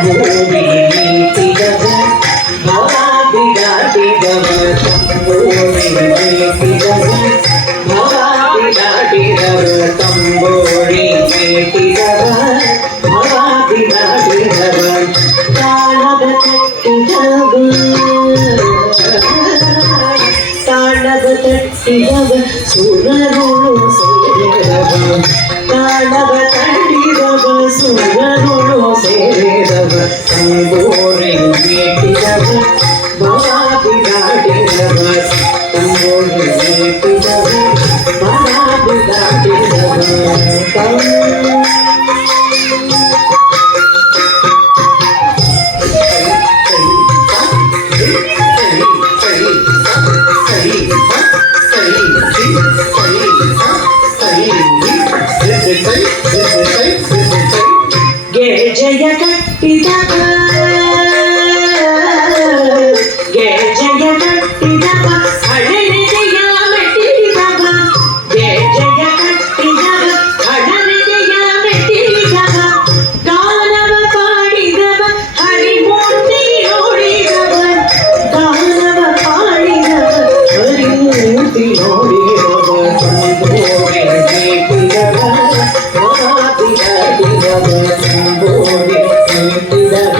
ತಂಬೂರಿ ನೀತಿದವ ಭವಾದಿದಾಟಿದವ ತಂಬೂರಿ ನೀತಿದವ ಭವಾದಿದಾಟಿದವ ತಂಬೂರಿ ನೀತಿದವ ಭವಾದಿದಾಟಿದವ ತಾಳದ ಕಟ್ಟಿದವ ತಾಳದ ತಟ್ಟಿದವ ಸುರಗಳು ಸೇರವ ತಾಳದ ತಟ್ಟಿದವ ಸುರಗಳು ಸೇರವ ತಂಬೂರಿ ನೀತಿದವ ಭವಾದಿದಾಟಿದವ ತಂಬೂರಿ ನೀತಿದವ ಭವಾದಿದಾಟಿದವ ಗೆಜಯ ಕಟ್ಟಿದವ ಗೆಜಯ ಕಟ್ಟಿದವ ಹಳನೆಯ ಮೆಟ್ಟಿದವ ಗೆಜಯ ಕಟ್ಟಿದವ ಹಳನೆಯ ಮೆಟ್ಟಿದವ ಗಾನವ ಪಾಡಿದವ ಹರಿಮೂರ್ತಿ ನೋಡಿದವ ಗಾನವ ಪಾಡಿದವ ಹರಿಮೂರ್ತಿ ನೋಡಿದವ ತಂಬೂರಿ ನೀತಿದವ ಭವಾದಿದಾಟಿದವ ತಂಬೂರಿ ನೀತಿದವ